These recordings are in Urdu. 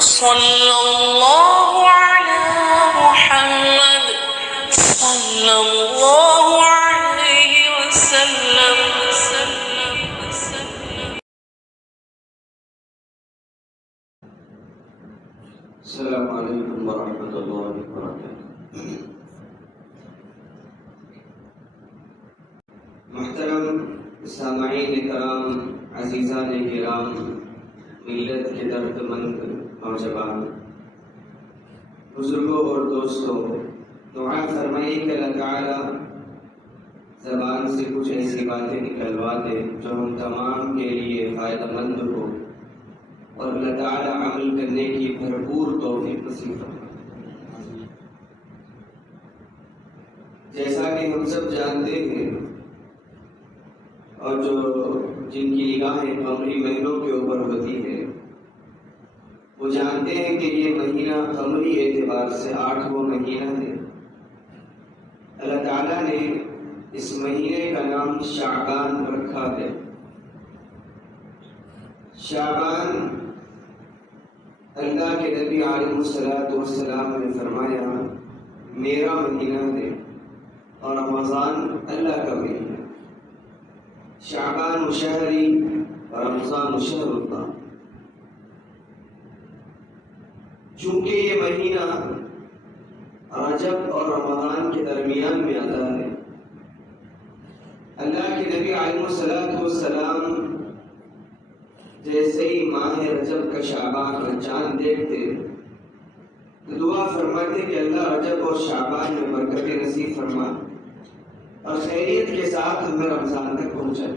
صلی اللہ علی محمد صلی اللہ علیہ وسلم. السلام علیکم ورحمۃ اللہ وبرکاتہ. محترم سامعین کرام، عزیزان کرام، ملت کے درد مند نوجوان، بزرگوں اور دوستوں، دعا فرمائیے کہ اللہ تعالی زبان سے کچھ ایسی باتیں نکلوا دے جو ہم تمام کے لیے فائدہ مند ہو اور اللہ تعالی عمل کرنے کی بھرپور توفیق نصیب فرمائے. جیسا کہ ہم سب جانتے ہیں اور جن کی نگاہیں قمری مہینوں کے اوپر ہوتی ہے وہ جانتے ہیں کہ یہ مہینہ قمری اعتبار سے 8واں مہینہ ہے. اللہ تعالیٰ نے اس مہینے کا نام شعبان رکھا ہے. شعبان اللہ کے نبی علیہ السلام نے فرمایا میرا مہینہ ہے اور رمضان اللہ کا مہینہ. شعبان شہری رمضان شہر اللہ. چونکہ یہ مہینہ رجب اور رمضان کے درمیان میں آتا ہے، اللہ کے نبی علیہ السلام جیسے ہی ماہ رجب کا شعبان کا چاند دیکھتے تو دعا فرماتے کہ اللہ رجب اور شعبان میں برکت نصیب فرما اور خیریت کے ساتھ ہمیں رمضان تک پہنچائے.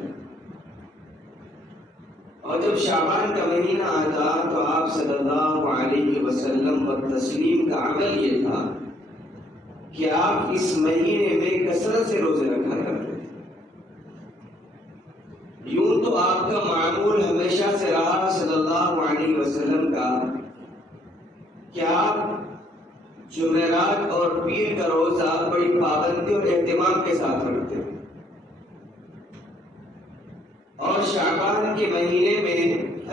اور جب شعبان کا مہینہ آتا تو آپ صلی اللہ علیہ وسلم و تسلیم کا عمل یہ تھا کہ آپ اس مہینے میں کثرت سے روزے رکھا کرتے تھے. یوں تو آپ کا معمول ہمیشہ سے رہا صلی اللہ علیہ وسلم کا کہ آپ جمعرات اور پیر کا روزہ بڑی پابندی اور اہتمام کے ساتھ رکھتے ہیں، اور شعبان کے مہینے میں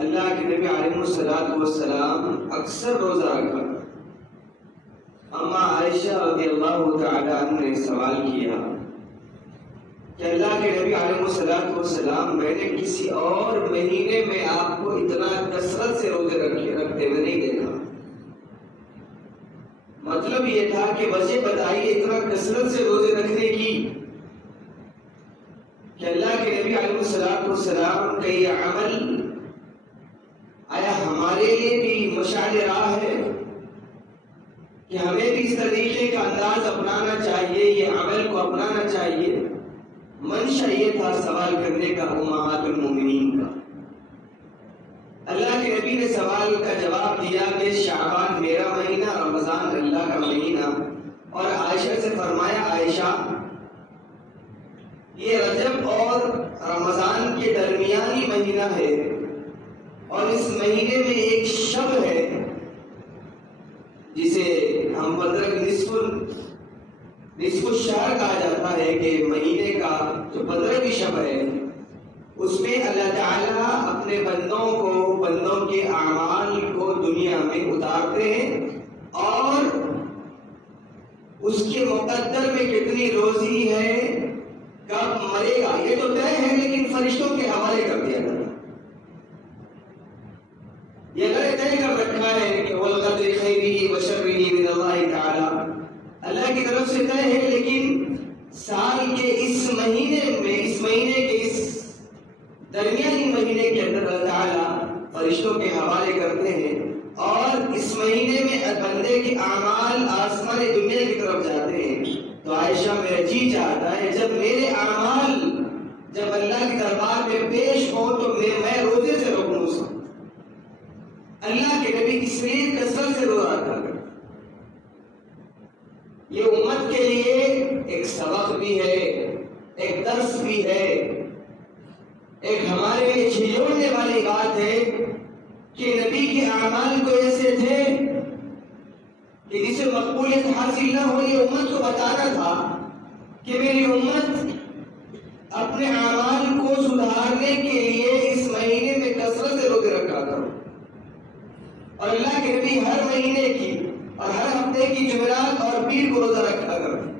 اللہ کے نبی علیہ السلام اکثر روزہ رکھا. اما عائشہ رضی اللہ تعالی عنہ نے سوال کیا کہ اللہ کے نبی علیہ السلام میں نے کسی اور مہینے میں آپ کو اتنا کثرت سے روزے رکھتے ہوئے نہیں دیکھا. مطلب یہ تھا کہ وجہ بتائیے اتنا کثرت سے روزے رکھنے کی کہ اللہ کے نبی علیہ السلام کا یہ عمل آیا ہمارے لیے بھی مشعل راہ ہے کہ ہمیں بھی اس طریقے کا انداز اپنانا چاہیے، یہ عمل کو اپنانا چاہیے. منشا یہ تھا سوال کرنے کا امہات المومنین کا. اللہ کے نبی نے سوال کا جواب دیا کہ شعبان میرا مہینہ، رمضان اللہ کا مہینہ. اور عائشہ سے فرمایا عائشہ یہ رجب اور رمضان کے درمیانی مہینہ ہے اور اس مہینے میں ایک شب ہے جسے ہم بدرک نصف الشہر کہا جاتا ہے کہ مہینے کا جو بدرک شب ہے اس میں اللہ تعالیٰ اپنے بندوں کے اعمال کو دنیا میں اتارتے ہیں اور اس کے مقدر میں کتنی روزی ہے، کب مرے گا یہ تو طے ہے، لیکن فرشتوں کے حوالے کر دیا جاتا ہے. یہ طے کر رکھا ہے کہ والقدر خیرہ وشرہ من اللہ تعالی، اللہ کی طرف سے طے ہے، لیکن سال کے اس مہینے کے اس درمیانی مہینے کے اندر اللہ تعالیٰ فرشتوں کے حوالے کرتے ہیں اور اس مہینے میں بندے کے اعمال آسمان دنیا کی طرف جاتے ہیں. تو عائشہ میرا جی چاہتا ہے جب میرے اعمال جب اللہ کے دربار میں پیش ہو تو میں روزے سے روکوں اس کو. اللہ کے نبی اس لیے کثرت سے روزہ رکھا کرتے. یہ امت کے لیے ایک سبق بھی ہے، ایک درس بھی ہے، ایک ہمارے لیے جھنجھوڑنے والی بات ہے کہ نبی کے اعمال کو ایسے تھے کہ جسے مقبولیت حاصل نہ ہو یہ امت کو بتانا تھا کہ میری امت اپنے اعمال کو سدھارنے کے لیے اس مہینے میں کثرت سے روزے رکھا کرو. اور اللہ کے نبی ہر مہینے کی اور ہر ہفتے کی جمعرات اور پیر کو روزہ رکھا کرتے.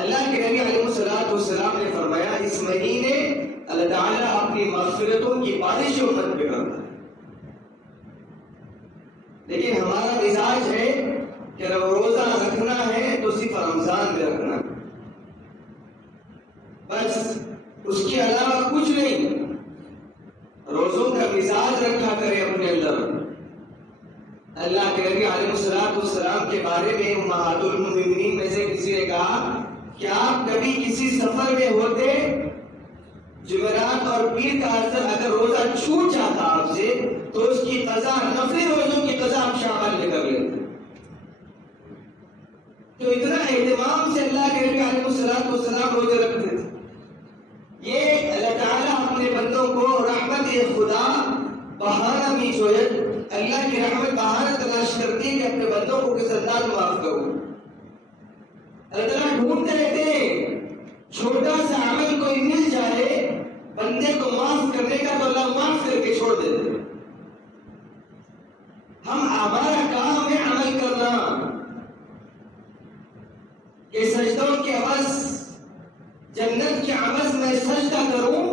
اللہ کے نبی علیہ السلام نے فرمایا اس مہینے اللہ تعالیٰ اپنی مغفرتوں کی بارش امت پہ کرتا ہے. لیکن ہمارا مزاج ہے کہ روزہ رکھنا ہے تو صرف رمضان میں رکھنا ہے، بس اس کے علاوہ کچھ نہیں. روزوں کا مزاج رکھا کرے اپنے اندر. اللہ کے نبی علیہ السلام کے بارے میں امہات المؤمنین میں سے کسی نے کہا کہ آپ کبھی کسی سفر میں ہوتے، جمعرات اور پیر کا اثر اگر روزہ چھوٹ جاتا آپ سے تو اس کی قضا، نفلی روزوں کی قضا آپ شعبان میں کر لیتے. تو اتنا اہتمام سے اللہ کے نبی علیہ السلام روزے رکھتے تھے. یہ اللہ تعالیٰ اپنے بندوں کو رحمت خدا بہانہ بھی جو ہے اللہ کی رحمت بہانہ تلاش کرتی ہے کہ اپنے بندوں کو کس انداز میں معاف کروں. اللہ تعالیٰ ڈھونڈتے رہتے ہیں چھوٹا سا عمل کوئی مل جائے بندے کو معاف کرنے کا تو اللہ معاف کر کے چھوڑ دیتے. ہمارا کام ہے عمل کرنا کہ سجدوں کے عوض جنت کے عوض میں سجدہ کروں،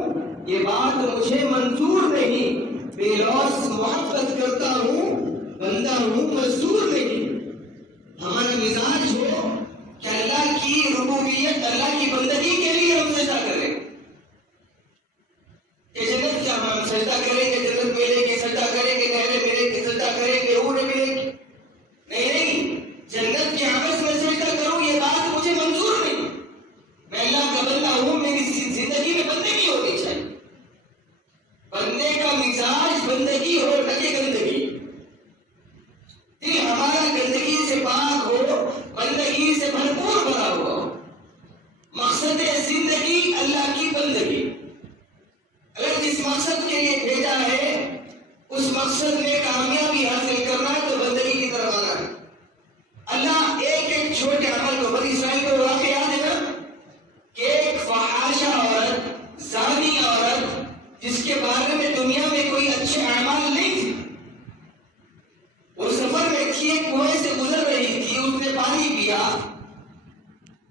یہ بات مجھے منظور نہیں. بے لوث محبت کرتا ہوں، بندہ ہوں، مزدور نہیں. ہمارا مزاج ہو کہ اللہ کی ربوبیت، اللہ کی بندگی کے لیے ہم سجدہ کریں کہ جنت کیا ہم سجدہ کریں گے جنت ملے گی، سجدہ کریں گے نہریں ملے گی، سجدہ کریں گے روحیں ملے گی. نہیں، جنت کے عوض میں سجدہ کروں یہ بات مجھے منظور نہیں. میں اللہ کا بندہ ہوں، میری زندگی میں بندگی ہونی چاہیے. بندے کا مزاج بندگی ہو نہ کہ گندگی. دل ہمارا گندگی سے پاک ہو، بندگی سے بھرپور بھرا ہوا ہو. مقصد زندگی اللہ کی بندگی. اگر جس مقصد کے لیے بھیجا ہے اس مقصد میں کامیابی حاصل کرنا ہے تو بندگی کی طرف آنا ہے. اللہ ایک ایک چھوٹے عمل کو، بنی اسرائیل کو واقعہ یاد ہے نا کہ ایک فحاشہ عورت، زانی عورت جس کے بارے میں دنیا میں کوئی اچھے اعمال نہیں تھے، وہ سفر میں تھی، ایک کنویں سے گزر رہی تھی، اس نے پانی پیا،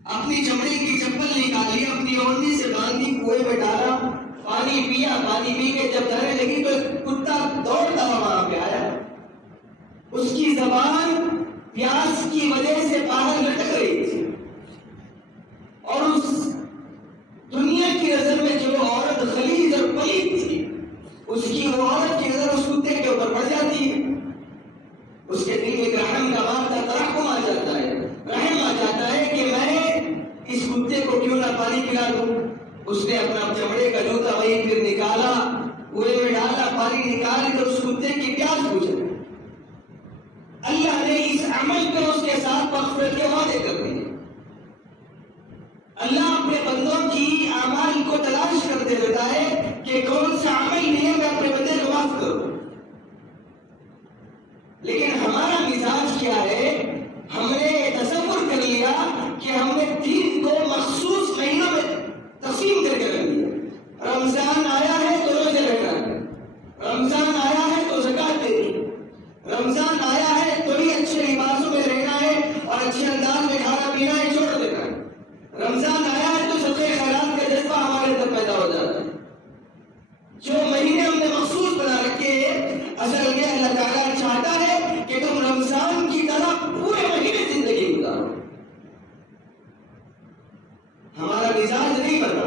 اپنی چمڑی کی چپل نکالی، اپنی اوڑھنی سے باندھی، کنویں میں ڈالا، پانی پیا. پانی پی کے جب جانے لگی تو کتا دوڑتا ہوا وہاں پہ آیا. اس کی زبان پیاس کی وجہ سے باہر لٹک رہی تھی اور اس دنیا کی نظر میں جو عورت غلیظ اور پلید تھی، اس کی وہ عورت کی نظر اس کتے کے اوپر پڑ جاتی ہے. اس کے دل میں رحم کا مادہ ترحم آ جاتا ہے، رحم آ جاتا ہے کہ میں اس کتے کو کیوں نہ پانی پلا دوں. اس نے اپنا چمڑے کا جوتا وہیں پھر نکالا، کنویں میں ڈالا، پانی نکالی تو اس کتے کی پیاس بجھ گئی. اللہ نے اس عمل پہ اس کے ساتھ مغفرت کے وعدے کر دیے. اللہ اپنے بندوں کی اعمال کو تلاش کرتے رہتا ہے کہ کون سا عمل ملے میں اپنے بندے کو معاف کروں. لیکن ہمارا مزاج کیا ہے؟ ہم نے تصور کر لیا کہ ہم نے دین کو مخصوص مہینوں میں تقسیم کر کے رکھ دیا. رمضان آیا ہے تو روزے رہنا ہے، رمضان آیا ہے تو زکات دینی، رمضان آیا ہے تو ہی اچھے لباسوں میں رہنا ہے اور اچھے انداز میں کھانا پینا ہے چھوڑ دینا ہے. رمضان آیا ہے تو صدقے خیرات کا جذبہ ہمارے اندر پیدا ہو جاتا ہے. جو مہینے ہم نے مخصوص بنا رکھے اصل میں اللہ تعالیٰ چاہتا ہے کہ تم رمضان کی طرح پورے مہینے زندگی گزارو. ہمارا مزاج نہیں بنا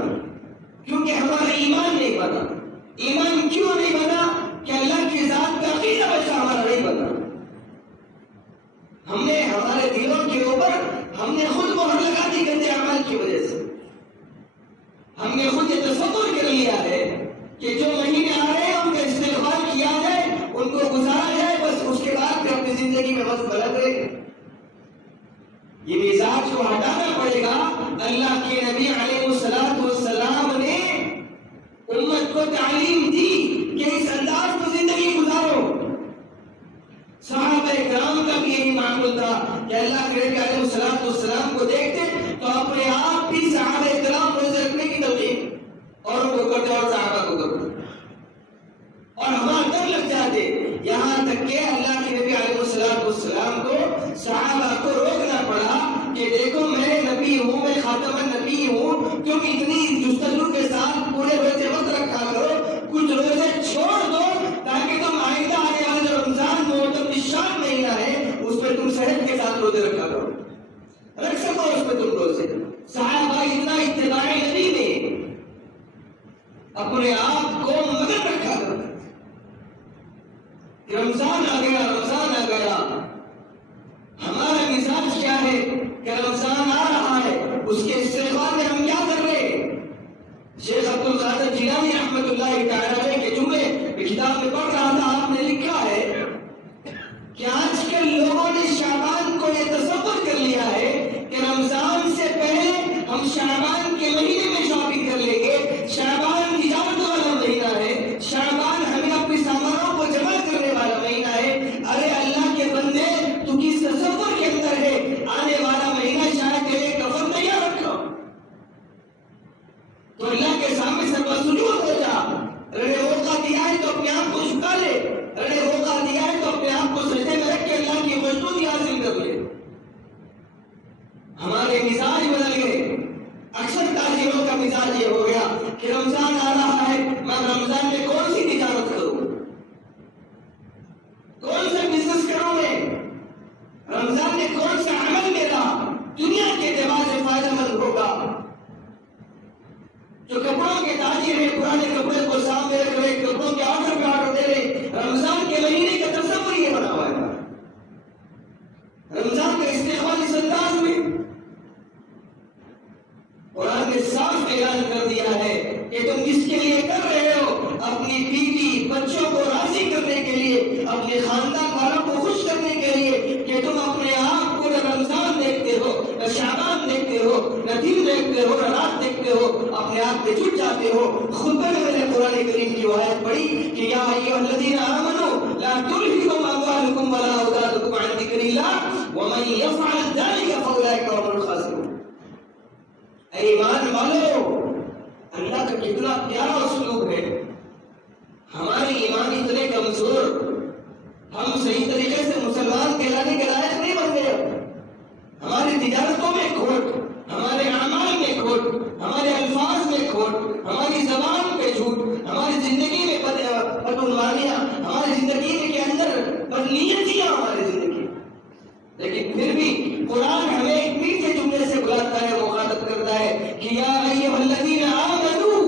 کیونکہ ہمارا ایمان نہیں بنا. ایمان کیوں نہیں بنا؟ کہ اللہ کی ذات کا عقیدہ ویسا ہمارا نہیں بنا. ہم نے ہمارے دلوں کے اوپر ہم نے خود مہر لگا دی گندے اعمال کی وجہ سے. ہم نے خود یہ تصور کر لیا ہے کہ جو مہینے آ رہے ہیں ان کا استغفار کیا جائے، ان کو گزارا جائے، بس اس کے بعد پھر اپنی زندگی میں بس غلط رہے. یہ مزاج کو ہٹانا پڑے گا. اللہ کے نبی علیہ السلام نے امت کو تعلیم دی کہ اس انداز میں زندگی گزارو. صحابہ کرام کا بھی یہی معمول تھا کہ اللہ کے نبی علیہ السلام کو دیکھتے تو اپنے آپ بھی صحابہ کرام روزے رکھنے کی تلقین اوروں کو کرتے اور صحابہ کو کرتے. اور ہمارا ڈر لگ جاتے یا السلام کو صحابہ کو روکنا پڑا کہ دیکھو میں نبی ہوں، میں خاتم النبی ہوں، تم اتنی جستجو کے ساتھ پورے روزے مت رکھا کرو، کچھ روزے چھوڑ دو تاکہ تم آئندہ آنے والا جو رمضان معتبر شان مہینہ ہے اس میں تم صحت کے ساتھ روزے رکھا کرو، رکھ سکو اس میں تم روزے۔ صحابہ اتنا اتباع نبی میں اپنے آپ کو مدد رکھا کرتے، رمضان آ گیا، رمضان آ گیا، ہمارا مزاج کیا ہے کہ رمضان آ رہا ہے اس کے استقبال میں ہم کیا کر رہے ہیں؟ شیخ عبد القادر جیلانی رحمۃ اللہ تعالی علیہ کے جملے کتاب میں پڑھ رہا تھا، آپ نے لکھا ہے کہ آج کل لوگوں نے شعبان کو یہ تصور کر لیا ہے کہ رمضان سے پہلے ہم شعبان کے مہینے میں شاپنگ کر لیں گے، شعبان تجارت والا مہینہ ہے، شعبان ہمیں اپنی سامانوں کو جمع کرنے والا مہینہ ہے۔ ارے اللہ کے بندے تو کس تصور کے اندر ہے؟ آنے والا مہینہ شاید تیرے کفن تیار رکھو تو اللہ کے سامنے سجود ہو جا، رڑے موقع دیا ہے تو اپنے آپ کو جھکا لے، رڑے موقع دیا ہے تو اپنے آپ کو سجدے میں رکھ کے اللہ کی خوشنودی حاصل کر لے۔ ہمارے مزاج بدل گئے، اکثر تاجروں کا مزاج یہ ہو گیا کہ رمضان آ رہا ہے، میں رمضان میں کون سی تجارت کروں، کون سا بزنس کروں میں، رمضان میں کون سا عمل میرا دنیا کے اعتبار سے فائدہ مند ہوگا۔ جو کپڑوں کے تاجر ہیں پرانے کپڑے کو سامنے رکھ رہے، کپڑوں کے آرڈر پہ آرڈر دے رہے، رمضان کے مہینے کا تصور یہ بنا ہوا ہے، رمضان کا استقبال اس انداز میں۔ قرآن نے صاف اعلان کر دیا ہے کہ تم کس کے لیے کر رہے ہو؟ اپنی بیوی بچوں کو راضی کرنے کے لیے، اپنے خاندان والوں کو خوش کرنے کے لیے، کہ تم اپنے آپ کو نہ رمضان دیکھتے ہو، نہ شعبان دیکھتے ہو، نہ دن دیکھتے ہو، نہ رات دیکھتے ہو، اپنے آپ پہ جھٹ جاتے ہو۔ خطبے میں نے قرآن کریم کی آیت پڑھی کہ یا ایھا الذین آمنوا لا تلہکم اموالکم ولا اولادکم عن ذکر اللہ ومن یفعل ذلک فاولئک هم الخاسرون۔ اے ایمان والو، اللہ کا کتنا پیارا اسلوب ہے۔ ہمارے ایمان اتنے کمزور، ہم صحیح طریقے سے مسلمان کہلانے کے لائق نہیں بن گئے۔ ہماری تجارتوں میں کھوٹ، ہمارے اعمال میں کھوٹ، ہمارے الفاظ میں کھوٹ، ہماری زبان پہ جھوٹ، ہماری زندگی میں بدعنوانیاں، ہماری زندگی کے اندر بدنیتیاں ہماری زندگی۔ لیکن پھر بھی قرآن ہمیں ایک میٹھے جملے سے بلاتا ہے، مخاطب کرتا ہے کہ یا ایھا الذین آمنوا،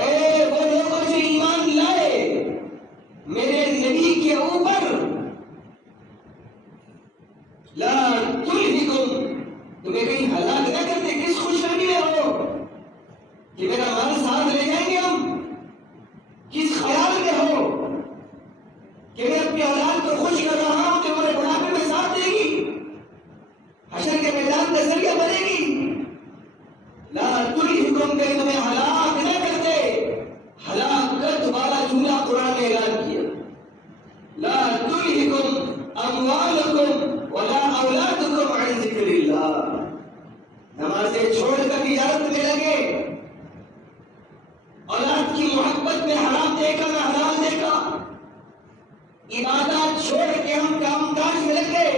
اے وہ لوگوں جو ایمان لائے میرے نبی کے اوپر، لا تلہکم، تمہیں کہیں ہلاک نہ کرتے، کس خوش فہمی میں ہو کہ میرا مال ساتھ لے جائیں گے ہم، کس خیال میں ہو کہ میں اپنی اولاد کو خوش کر رہا ہوں جو میرے بڑھاپے میں ساتھ دے گی، حشر کے میدان کا ذریعہ بنے گی۔ لا تلہکم، کہ تمہیں ہلاک نہ کرتے، ہلاکت والا جملہ قرآن نے اعلان کیا۔ لا تلہکم اموالکم ولا اولادکم عن ذکر اللہ، نمازیں چھوڑ کر تجارت میں لگے، اولاد کی محبت میں حرام دیکھا نہ حلال دیکھا، عبادات چھوڑ کے ہم کام کاج میں لگ گئے،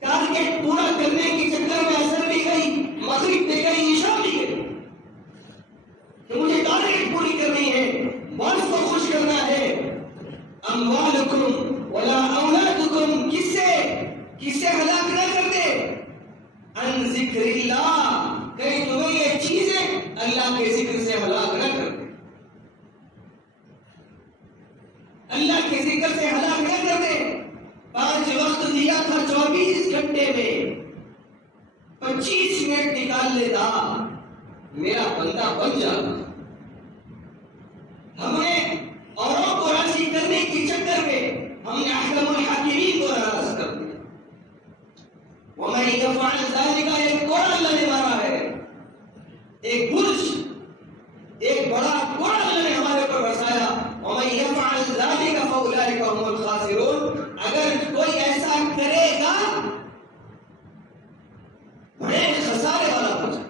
ٹارگیٹ پورا کرنے کے چکر میں اثر بھی گئی، مغرب بھی گئی، عشاء بھی گئی، کہ مجھے ٹارگیٹ پوری کرنی ہے، باس کو خوش کرنا ہے۔ اموالکم ولا اولادکم، کس سے ہلاک نہ کر دے، عن ذکر اللہ، کہیں تمہیں یہ چیزیں اللہ کے ذکر سے ہلاک نہ کر دے، اللہ کے ذکر سے ہلاک نہ کر دے۔ 5 وقت دیا تھا 24 گھنٹے میں 25 منٹ نکال لیتا، میرا بندہ بن جاتا۔ ہم نے اوروں کو راضی کرنے کے چکر میں ہم نے احکم الحاکمین کو ناراض کر دیا۔ وَمَن يَفْعَلْ ذَلِكَ، ایک کوڑا اللہ نے مارا ہے، ایک برج، ایک بڑا کوڑا اللہ نے ہمارے پر برسایا۔ وَمَن يَفْعَلْ ذَلِكَ فَأُولَئِكَ هُمُ الْخَاسِرُونَ، اگر کوئی ایسا کرے گا بڑے خسارے والا ہو جائے،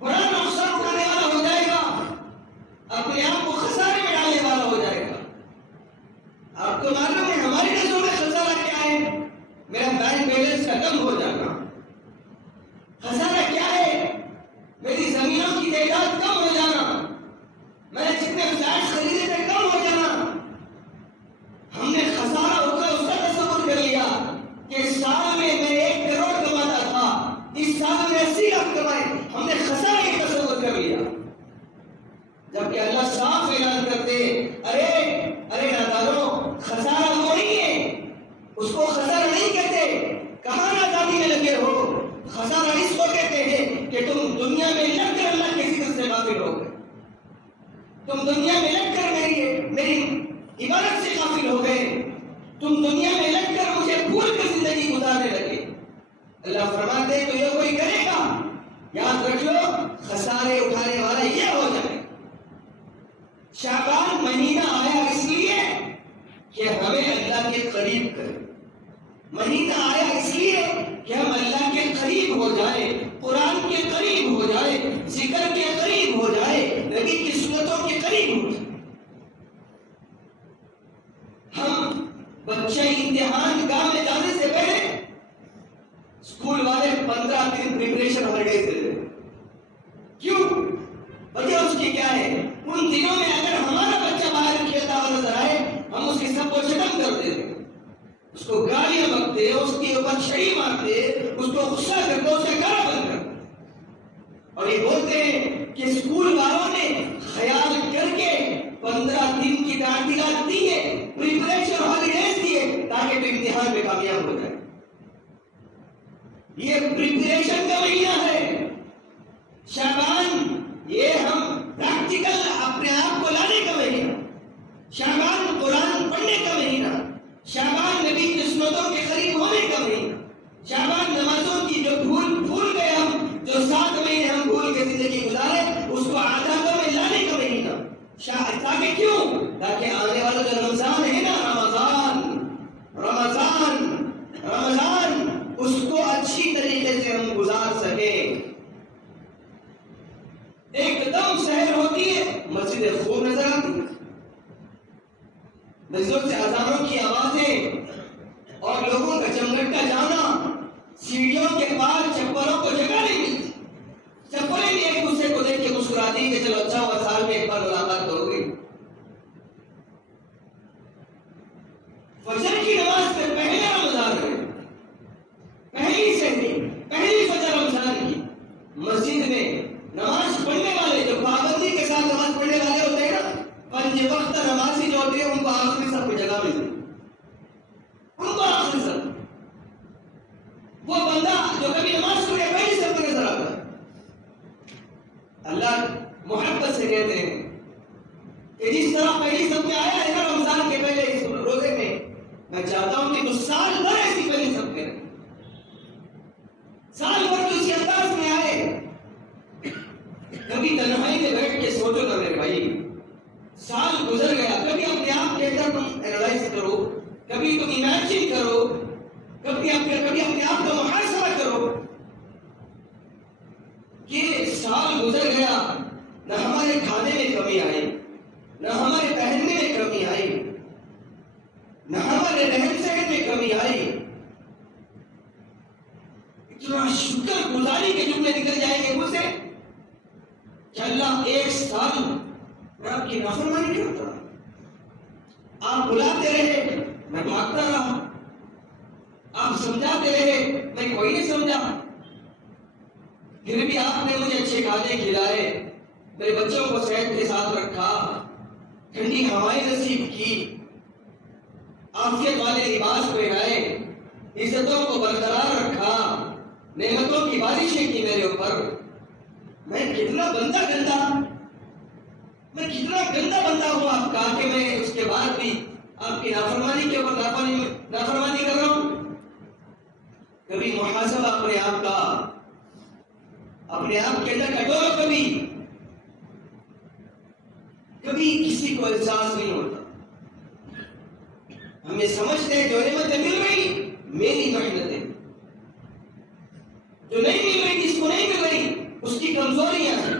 بڑا نقصان اٹھانے والا ہو جائے گا، اپنے آپ کو خسارے میں ڈالنے والا ہو جائے گا۔ آپ کو معلوم ہے ہماری نظروں میں خسارہ میرا بینک بیلنس ختم ہو جانا. خسارہ کیا ہے؟ میری زمینوں کی تعداد کم ہو جانا، میں نے جتنے فلیٹس خریدے تھے کم ہو جانا. ہم نے خسارہ ہوگا اس کا تصور کر لیا کہ سال میں 1 کروڑ کماتا تھا، اس سال میں 80 لاکھ کمائے. ہم نے خسارے کا تصور کر لیا، جبکہ اللہ صاف اعلان کرتے ارے نادانو، خسارہ وہ نہیں ہے، اس کو خسارہ نہیں کہتے. کہاں نادانی میں لگے ہو؟ خسارہ اس کو کہتے ہیں کہ تم دنیا میں لگ کر اللہ کے ذکر سے غافل ہو گئے، تم دنیا میں لگ کر میری عبادت سے غافل ہو گئے، تم دنیا میں لگ کر مجھے بھول کر زندگی گزارنے لگے. اللہ فرماتے تو یہ کوئی کرے گا، یاد رکھ لو خسارے اٹھانے والا یہ ہو جائے. شعبان مہینہ آیا اس لیے کہ ہمیں اللہ کے قریب کرے، مہینہ آیا اس لیے کہ ہم اللہ کے قریب ہو جائے، قرآن کے قریب ہو جائے، ذکر کے قریب ہو جائے، نبی کی سنتوں کے قریب ہو جائے. ہم بچے امتحان گاہ میں جانے سے پہلے اسکول والے 15 دن پریپریشن ہالیڈیز دیتے ہیں. کیوں؟ وجہ اس کی کیا ہے؟ ان دنوں میں اگر ہمارا بچہ باہر کھیلتا ہوا نظر آئے ہم اس کی سب کو شتم کر دیتے، اس کو گالیاں بکتے، اس کے اوپر چھڑی مارتے، اس کو غصہ کرتے، اس کا گلا بند کرتے. اور یہ بولتے ہیں کہ اسکول والوں نے خیال کر کے 15 دن کی تعطیلات دی ہے، پریپریشن ہالیڈیز دیے تاکہ تو امتحان میں کامیاب ہو جائے. یہ پریپریشن کا مہینہ ہے شعبان، یہ ہم پریکٹیکل اپنے آپ کو لانے کا مہینہ. شعبان قرآن پڑھنے کا مہینہ، شعبان نبی کی سنتوں کے قریب ہونے کا مہینہ، شعبان نمازوں کی جو بھول گئے ہم، جو 7 مہینے ہم بھول کے زندگی گزارے، اس کو عادتوں میں لانے کا مہینہ. تاکہ کیوں؟ تاکہ آنے والا جو رمضان ہے نا، رمضان اس کو اچھی طریقے سے ہم گزار سکیں. ایک دم سحر ہوتی ہے، مسجد خوب نظر آتی ہے، مسجدوں سے اذانوں کی آوازیں اور لوگوں کا چمگٹا جانا، سیڑھیوں کے پاس چپلوں کو جگہ نہیں ملتی، چپلیں بھی ایک دوسرے کو دیکھ کے مسکراتی کہ چلو اچھا ہوا سال میں ایک بار ملاقات ہو گئی. فجر کی نماز میں پہلے رمضان ہے، پہلی سحری، پہلی فجر رمضان کی مسجد میں نماز پڑھنے والے جو پابندی کے ساتھ نماز پڑھنے والے ہوتے ہیں نا، 5 وقت نمازی جو ہوتے ہیں ان کو آخری سب کو جگہ ملتی، ان کو آخری سب. وہ بندہ جو کبھی نماز پڑھے پہلی سب کو نظر آتا ہے. اللہ محبت سے کہتے ہیں کہ جس طرح پہلی سب میں آیا ہے نا رمضان کے پہلے اس روزے میں چاہتا ہوں کہ تو سال بھر ایسی پہلی سب میں رہے، سال بھر تو اسی انداز میں آئے. کبھی تنہائی میں بیٹھ کے سوچو نا میرے بھائی، سال گزر گیا، کبھی اپنے آپ کے اندر تم اینالائز کرو، کبھی تم امیجن کرو، کبھی اپنے آپ کا محاسبہ کرو کہ سال گزر گیا، نہ ہمارے کھانے میں کمی آئی، نہ ہمارے پہننے میں کمی آئی، نہ ہمارے رہن سہن میں کمی آئی. اتنا شکر گزاری کے جملے نکل جائیں گے مجھ سے کہ اللہ 1 سال میں آپ کی نافرمانی کرتا، آپ بلاتے رہے میں بھاگتا رہا، آپ سمجھاتے رہے میں کوئی نہیں سمجھا، پھر بھی آپ نے مجھے اچھے کھانے کھلائے، میرے بچوں کو صحت کے ساتھ رکھا، ٹھنڈی ہوائیں نصیب کی، عافیت والے لباس پہنائے، عزتوں کو برقرار رکھا، نعمتوں کی بارشیں کی میرے اوپر. میں کتنا گندا بندہ ہوں آپ کا کہ میں اس کے بعد بھی آپ کی نافرمانی کے اوپر نافرمانی کر رہا ہوں. کبھی محاسبہ اپنے آپ کا، اپنے آپ کے اندر کٹورو، کبھی کسی کو احساس نہیں ہوتا. ہم یہ سمجھتے ہیں جو نعمتیں مل رہی میری محنت ہے، جو نہیں مل رہی، جس کو نہیں مل رہی اس کی کمزوریاں ہیں،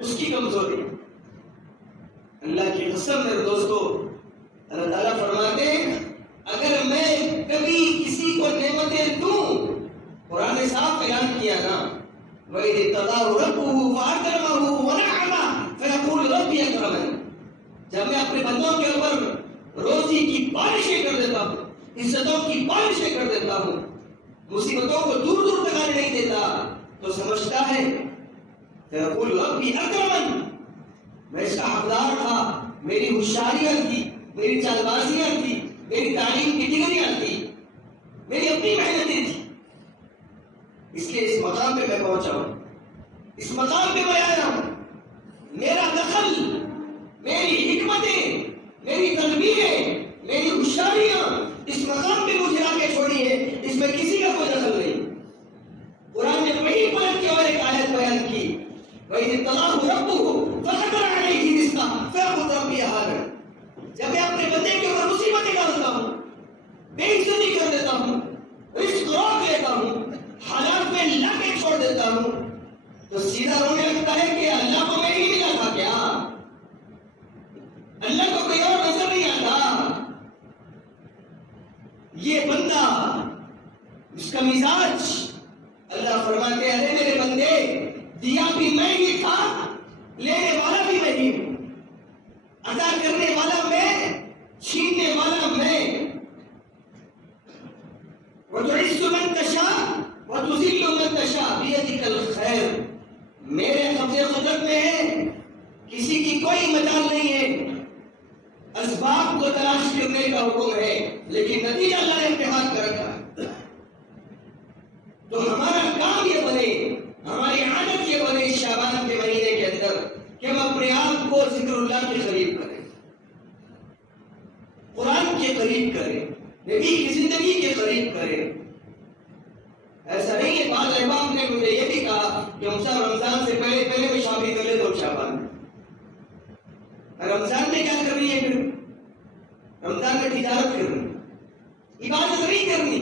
اس کی کمزوری. اللہ کی قسم میرے دوستو، اللہ تعالیٰ فرماتے ہیں اگر میں کبھی ابتلاه ربه فأكرمه ونعمه فيقول ربي أكرمن. جب میں اپنے بندوں کے اوپر روزی کی بارشیں کر دیتا ہوں، عزتوں کی بارشیں کر دیتا ہوں، مصیبتوں کو دور دور تک آنے نہیں دیتا، تو سمجھتا ہے فیقول ربی اکرمن، میں اس کا حقدار تھا، میری ہوشیاریاں تھی، میری چال بازیاں تھی، میری تعلیم کی ڈگریاں تھی، میری اپنی محنتیں تھی، اس لیے اس مقام پہ میں پہنچا ہوں، اس مقام پہ میں آیا ہوں. میرا دخل، میری حکمتیں، میری تدبیریں، میری ہوشیاریاں اس مقام پہ مجھے لا کے چھوڑی ہے، اس میں کسی کا کوئی دخل نہیں. قرآن نے وہی پلٹ کے اور ایک آیت بیان کی، وَإِذِ ابْتَلَاهُ رَبُّهُ فَقَدَرَ عَلَيْهِ رِزْقَهُ فَيَقُولُ رَبِّي أَهَانَنِ. جب میں اپنے بندے کے اوپر مصیبتیں ڈالتا ہوں، بے عزتی کر دیتا ہوں، رزق روک لیتا ہوں، حالات میں لا کے چھوڑ دیتا ہوں، تو سیدھا رونے لگتا ہے کہ اللہ کو میں ہی ملا تھا کیا؟ اللہ کو کوئی اور نظر نہیں آتا؟ یہ بندہ، اس کا مزاج، اللہ فرماتے ہیں ارے میرے بندے، دیا بھی میں ہی تھا، لینے والا بھی میں ہی ہوں، عطا کرنے والا میں، چھیننے والا میں. وَتُعِزُّ مَن تَشَاءُ وَتُذِلُّ مَن تَشَاءُ بِيَدِكَ الْخَيْرُ. میرے قبضے قدرت میں ہے، کسی کی کوئی مجال نہیں ہے. اسباب کو تلاش کرنے کا حکم ہے، لیکن نتیجہ اللہ نے امتحان کر رکھا ہے. تو ہمارا کام یہ بنے، ہماری عادت یہ بنے اس شعبان کے مہینے کے اندر کہ ہم اپنے آپ کو ذکر اللہ کے قریب کریں، قرآن کے قریب کریں، نبی کی زندگی کے قریب کریں. ایسا نہیں ہے، بعض احباب نے مجھے یہ بھی کہا کہ ہم صاحب رمضان سے پہلے میں شادی کر لے تو شعبان میں. رمضان میں کیا کرنی ہے؟ پھر رمضان میں تجارت کرنی، عبادت نہیں کرنی،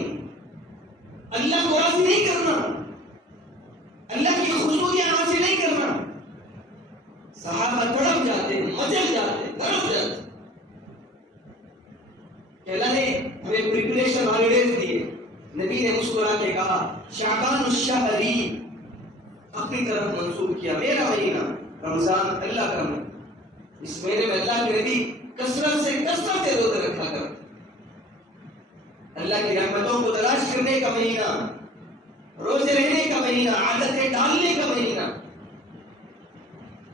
اللہ کو راضی نہیں کرنا، اللہ کی خصوصیاں حاصل نہیں کرنا. صحابہ تڑپ جاتے، مچل جاتے، تڑپ جاتے. اللہ نے ہمیں پریپریشن ہالیڈیز دیے. نبی نے مسکرا کے کہا شعبان الشہری، اپنی طرف منسوب کیا، میرا مہینہ رمضان اللہ کا مہینہ. اس مہینے میں اللہ کے نبی کثرت سے روزے رکھا کر، اللہ کی رحمتوں کو تلاش کرنے کا مہینہ، روزے رہنے کا مہینہ، عادتیں ڈالنے کا مہینہ.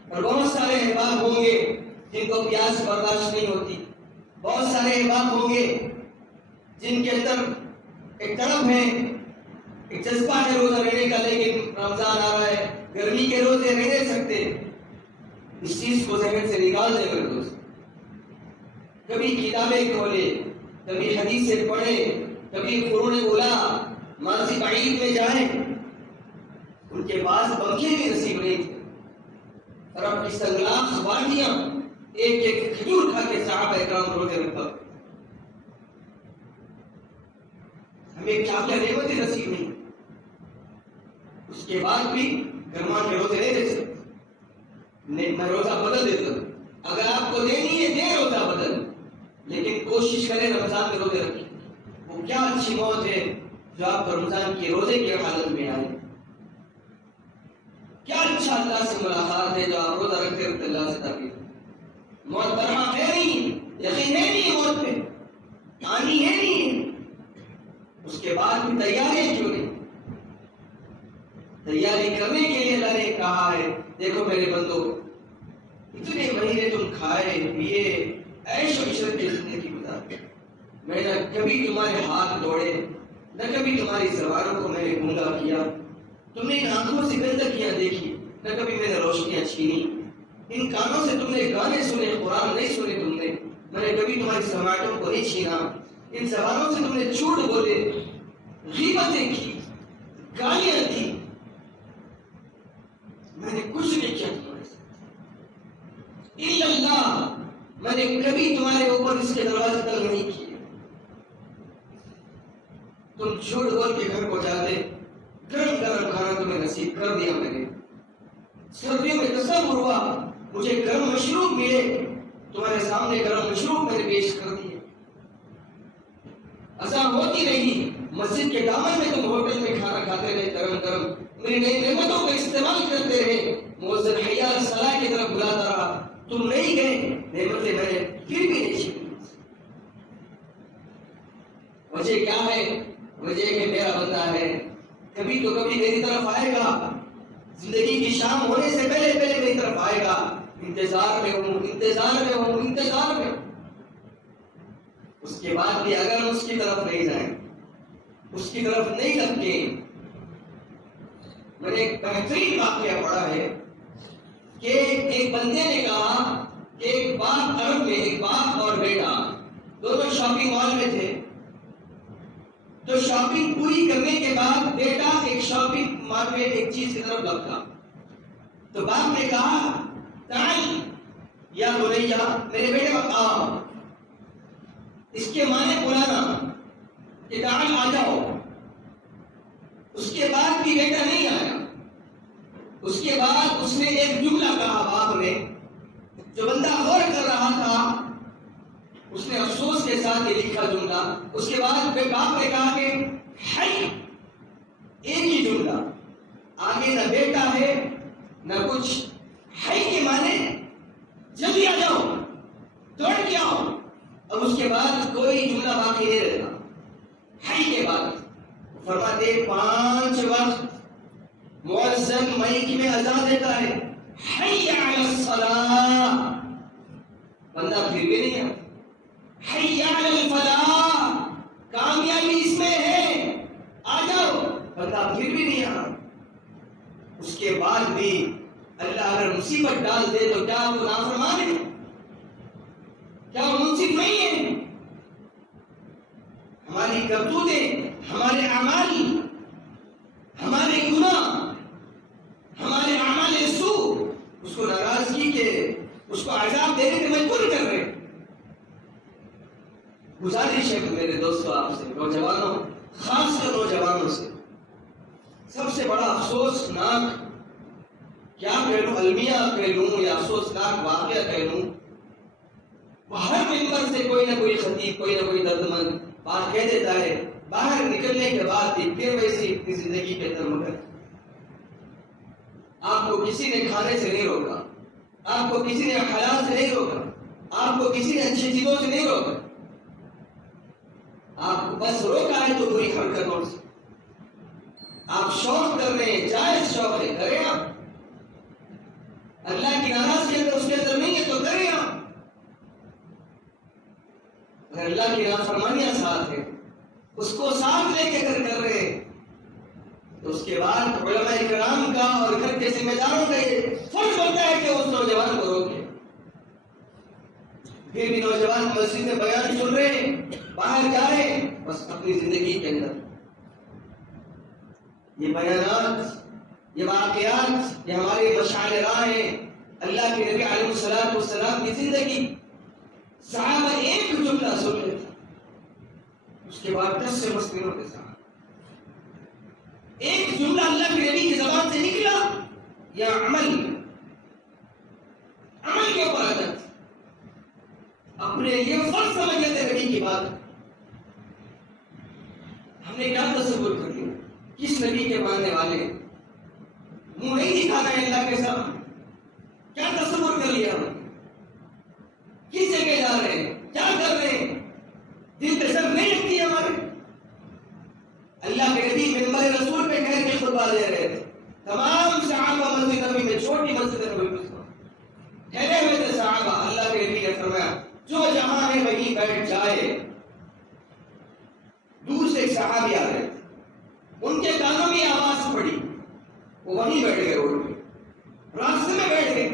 اور بہت سارے احباب ہوں گے جن کو پیاس برداشت نہیں ہوتی، بہت سارے احباب ہوں گے جن کے اندر ایک تڑپ ہے، ایک جذبہ ہے روزہ رہنے کا، لیکن رمضان آ رہا ہے، گرمی کے روزے رہ نہیں سکتے. اس چیز کو ذہن سے نکال دے میرے دوست. کبھی کتابیں کھولے، کبھی حدیثیں پڑھے، کبھی قرون اولا ماضی بعید میں جائیں. ان کے پاس پنکھے بھی نصیب نہیں تھے، اور اپنی سنگلاخ وادیاں ایک ایک کھجور کھا کے صحابہ اکرام روزے رکھا. ہمیں کیا کیا نعمتیں نصیب نہیں، اس کے بعد بھی گرما کے روزے نہیں دے سکتے. میں روزہ بدل دیتا ہوں، اگر آپ کو دینی ہے دے روزہ بدل، لیکن کوشش کریں رمضان میں روزے رکھیں. وہ کیا اچھی موت ہے جو آپ کو رمضان کی روزے کی حالت میں آئے. کیا اچھا اللہ سے ملاقات ہے جو آپ روزہ رکھتے رکھتے اللہ سے تاکید. موت برہا ہے نہیں، یقین ہے نہیں موت پہ، آنی ہے نہیں. اس کے بعد بھی تیاری کیوں نہیں؟ تیاری کرنے کے لیے اللہ نے کہا ہے دیکھو میرے بندو، اتنے مہینے تم کھائے پیے عیش و عشرت کی زندگی گزارے، میں نہ کبھی تمہارے ہاتھ دوڑے، نہ کبھی تمہاری زبانوں کو میں نے گونگا کیا، تم نے ان آنکھوں سے گندگیاں دیکھی، نہ کبھی میں نے روشنیاں چھینی، ان کانوں سے تم نے گانے سنے، قرآن نہیں سنے تم نے، میں نے کبھی تمہاری سماعتوں کو نہیں چھینا، ان زبانوں سے تم نے جھوٹ بولے، غیبتیں کی، گالیاں دی، میں نے کچھ نہیں کیا تمہارے ساتھ. الا اللہ، میں نے کبھی تمہارے اوپر اس کے دروازے تک نہیں کیے. تم جھوٹ بول کے گھر کو جاتے، گرم گرم کھانا تمہیں نصیب کر دیا میں نے. سردیوں میں تصور ہوا مجھے گرم مشروب ملے، تمہارے سامنے گرم مشروب میں نے پیش کر دیے. اذان ہوتی رہی، مسجد کے دامن میں تم ہوٹل میں کھانا کھاتے رہے گرم گرم، میری نئی نعمتوں کا استعمال کرتے رہے، مؤذن حی علی الصلاۃ کی طرف بلاتا رہا، تم نہیں گئے، نعمتیں میں نے پھر بھی نہیں چھینی۔ وجہ کیا ہے؟ وجہ کہ میرا بندہ ہے، کبھی تو کبھی میری طرف آئے گا، زندگی کی شام ہونے سے پہلے پہلے میری طرف آئے گا، انتظار میں ہوں، انتظار میں ہوں، انتظار میں ہوں۔ اس کے بعد بھی اگر ہم اس کی طرف نہیں جائیں، اس کی طرف نہیں لپکیں۔ میں نے ایک بہترین واقعہ پڑھا ہے کہ ایک بندے نے کہا کہ ایک باپ عرب میں، ایک باپ اور بیٹا دونوں شاپنگ مال میں تھے، تو شاپنگ پوری کرنے کے بعد بیٹا ایک شاپنگ مال میں ایک چیز کی طرف لپکا، تو باپ نے کہا تعال یا بنیا، میرے بیٹے وقت آؤ۔ اس کے معنی بلانا کہ تعال آ جاؤ۔ اس کے بعد بھی بیٹا نہیں آیا۔ اس کے بعد اس نے ایک جملہ کہا باپ نے، جو بندہ غور کر رہا تھا اس نے افسوس کے ساتھ یہ لکھا جملہ۔ اس کے بعد باپ نے کہا کہ حی، ایک ہی جملہ، آگے نہ بیٹا ہے نہ کچھ، حی کے معنی جلدی آ جاؤ، دوڑ کے آؤ۔ اب اس کے بعد کوئی جملہ باقی نہیں رہتا۔ حی کے بعد فرماتے 5 وقت مؤذن مائک میں اذان دیتا ہے، حی علی الصلاۃ، بندہ پھر بھی نہیں آتا۔ حی علی الفلاح، کامیابی اس میں ہے، آ جاؤ، بندہ پھر بھی نہیں آتا۔ اس کے بعد بھی اللہ اگر مصیبت ڈال دے تو کیا وہ نافرمان ہے؟ کیا وہ منصف نہیں ہے؟ ہماری کرتوتیں، ہمارے اعمال، ہمارے گناہ، ہمارے اعمال سوء اس کو ناراضگی کے، اس کو عذاب دینے کے مجبور کر رہے ہیں۔ گزارش ہے میرے دوستوں آپ سے، نوجوانوں، خاص کر نوجوانوں سے، سب سے بڑا افسوسناک کیا کہہ لوں، المیہ کہہ لوں یا افسوسناک واقعہ کہہ لوں، ہر ممبر سے کوئی نہ کوئی خطیب، کوئی نہ کوئی دردمند بات کہہ دیتا ہے، باہر نکلنے کے بعد بھی پھر ویسی اپنی زندگی کے اندر مگر آپ کو کسی نے کھانے سے نہیں روکا، آپ کو کسی نے حلال سے نہیں روکا، آپ کو کسی نے اچھی چیزوں سے نہیں روکا، آپ کو بس روکا ہے تو بری حرکتوں سے۔ آپ شوق کر رہے ہیں، جائز شوق ہے، کریں آپ، اللہ کی ناراضگی اگر اس کے اندر نہیں ہے تو کریں آپ۔ اگر اللہ کی نافرمانیاں ساتھ ہے، اس کو ساتھ لے کے کر رہے ہیں، تو اس کے بعد علماء کرام کا اور گھر کے ذمہ داروں کا یہ فرض بنتا ہے کہ اس نوجوان کو روکے۔ پھر بھی نوجوان مسجد میں بیان سن رہے ہیں، باہر جا رہے ہیں، بس اپنی زندگی کے اندر یہ بیانات، یہ واقعات، یہ ہمارے مشعل راہ ہیں۔ اللہ کے نبی علیہ الصلوۃ والسلام کی زندگی، صحابہ ایک جملہ سن لیتے، اس کے بعد 10 سے مسکروں کے ساتھ ایک جملہ اللہ کے نبی کی زبان سے نکلا یا عمل کے اوپر عادت، اپنے لیے فرض سمجھ لیتے نبی کی بات۔ ہم نے کیا تصور کر لیا، کس نبی کے ماننے والے، منہ نہیں دکھانا ہے اللہ کے سامنے، کیا تصور کر لیا ہم، کس جگہ جا رہے ہیں، کیا کر رہے ہیں، دل پہ سب نہیں رکھتی ہمارے۔ اللہ کے نبی ممبر رسول پہ ٹھہر کے خطبہ دے رہے تھے، تمام صحابہ مسجد نبی میں، چھوٹی مسجد نبی میں ٹھہرے ہوئے تھے صحابہ۔ اللہ کے نبی نے فرمایا جو جہاں ہے وہیں بیٹھ جائے۔ دور سے ایک صحابی آ رہے تھے، ان کے کانوں میں آواز پڑی، وہ وہیں بیٹھ گئے، روڈ پہ راستے میں بیٹھ گئے۔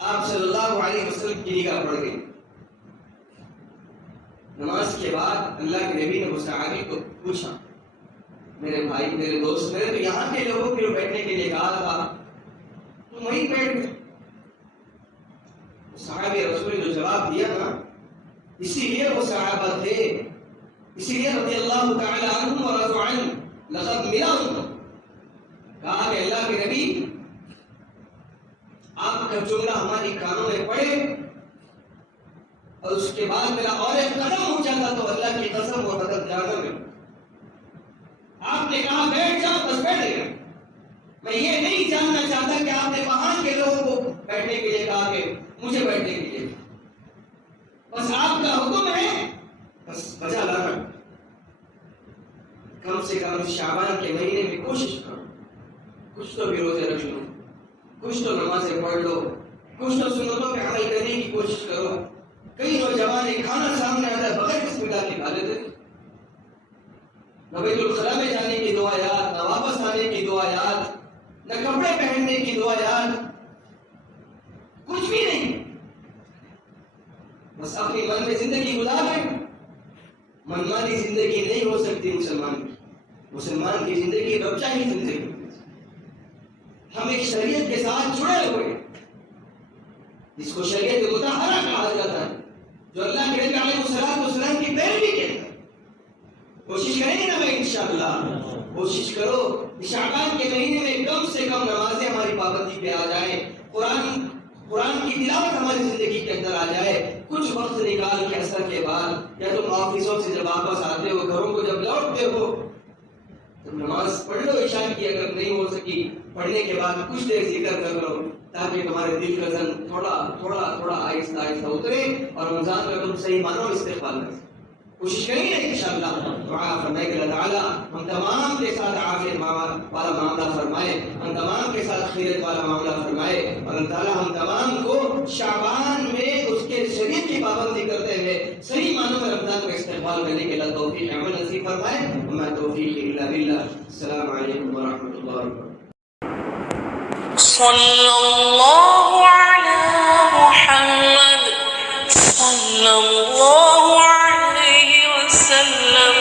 آپ صلی اللہ علیہ وسلم کی نگاہ پڑ گئی۔ نماز کے بعد اللہ کے نبی نے اس صحابی کو پوچھا، میرے بھائی، میرے دوست، میں نے تو یہاں کے لوگوں کے بیٹھنے کے لیے کہا تھا، تم وہیں بیٹھ گئے۔ صحابی رسول نے جو جواب دیا نا، اسی لیے وہ صحابہ تھے، اسی لیے رضی اللہ تعالی عنہم ورضوا عنہ، لقد ملاهم، کہا کہ اللہ کے نبی آپ کا جملہ ہماری کانوں میں پڑے اور اس کے بعد میرا اور ایک قدم اٹھ جاتا تو اللہ کی قسم وہ قدم جہنم میں۔ آپ نے کہا بیٹھ جاؤ، بس بیٹھ گئے، میں یہ نہیں جاننا چاہتا کہ آپ نے وہاں کے لوگوں کو بیٹھنے کے لیے کہا کہ مجھے بیٹھنے کے لیے، بس آپ کا حکم ہے، بس بجا لانا۔ کم سے کم شعبان کے مہینے میں کوشش کرو، کچھ تو بھی روزے رکھ لو، کچھ تو نمازیں پڑھ لو، کچھ تو سنتوں پہ عمل کرنے کی کوشش کرو۔ کئی نوجوان کھانا سامنے آتا ہے بغیر بسم اللہ کے کھا لیتے تھے، نہ بیت الخلا میں جانے کی دعا یاد، نہ واپس آنے کی دعا یاد، نہ کپڑے پہننے کی دعا یاد، کچھ بھی نہیں، بس اپنی من میں زندگی گزار رہے۔ منمانی زندگی نہیں ہو سکتی مسلمان کی، مسلمان کی زندگی رب چاہی زندگی۔ ہم ایک شریعت کے ساتھ جڑے ہوئے جس کو شریعت مطہرہ کہا جاتا ہے، جو اللہ کے نبی علیہ السلام کی پیروی کے اندر کوشش کریں گے نا بھائی انشاءاللہ، کوشش کرو شعبان کے مہینے میں کم سے کم نمازیں ہماری پابندی پہ آ جائیں، قرآن کی تلاوت ہماری زندگی کے اندر آ جائے۔ کچھ وقت نکال کے عصر کے بعد یا تم آفسوں سے جب واپس آتے ہو، گھروں کو جب لوٹتے ہو، تم نماز پڑھ لو عشاء کی، اگر نہیں ہو سکی پڑھنے کے بعد کچھ دیر ذکر کر لو تاکہ تمہارے دل کا زن تھوڑا آہستہ آہستہ اترے اور رمضان کا تم صحیح معنوں میں استقبال کر سکتے۔ کوشش کریں گے انشاءاللہ۔ دعا فرمائے کہ اللہ تعالیٰ ہم تمام کے ساتھ عافیت والا معاملہ فرمائے، ہم تمام کے ساتھ خیریت والا معاملہ فرمائے، اور اللہ تعالیٰ ہم تمام کو شعبان میں اس کے شریعت کی پابندی کرتے ہوئے صحیح معنوں میں رمضان کا استقبال کرنے کے لیے توفیق عمل نصیب فرمائے۔ وما توفیق الا باللہ۔ السلام علیکم ورحمۃ اللہ وبرکاتہ۔ صلی اللہ علی محمد صلی اللہ علیہ وسلم۔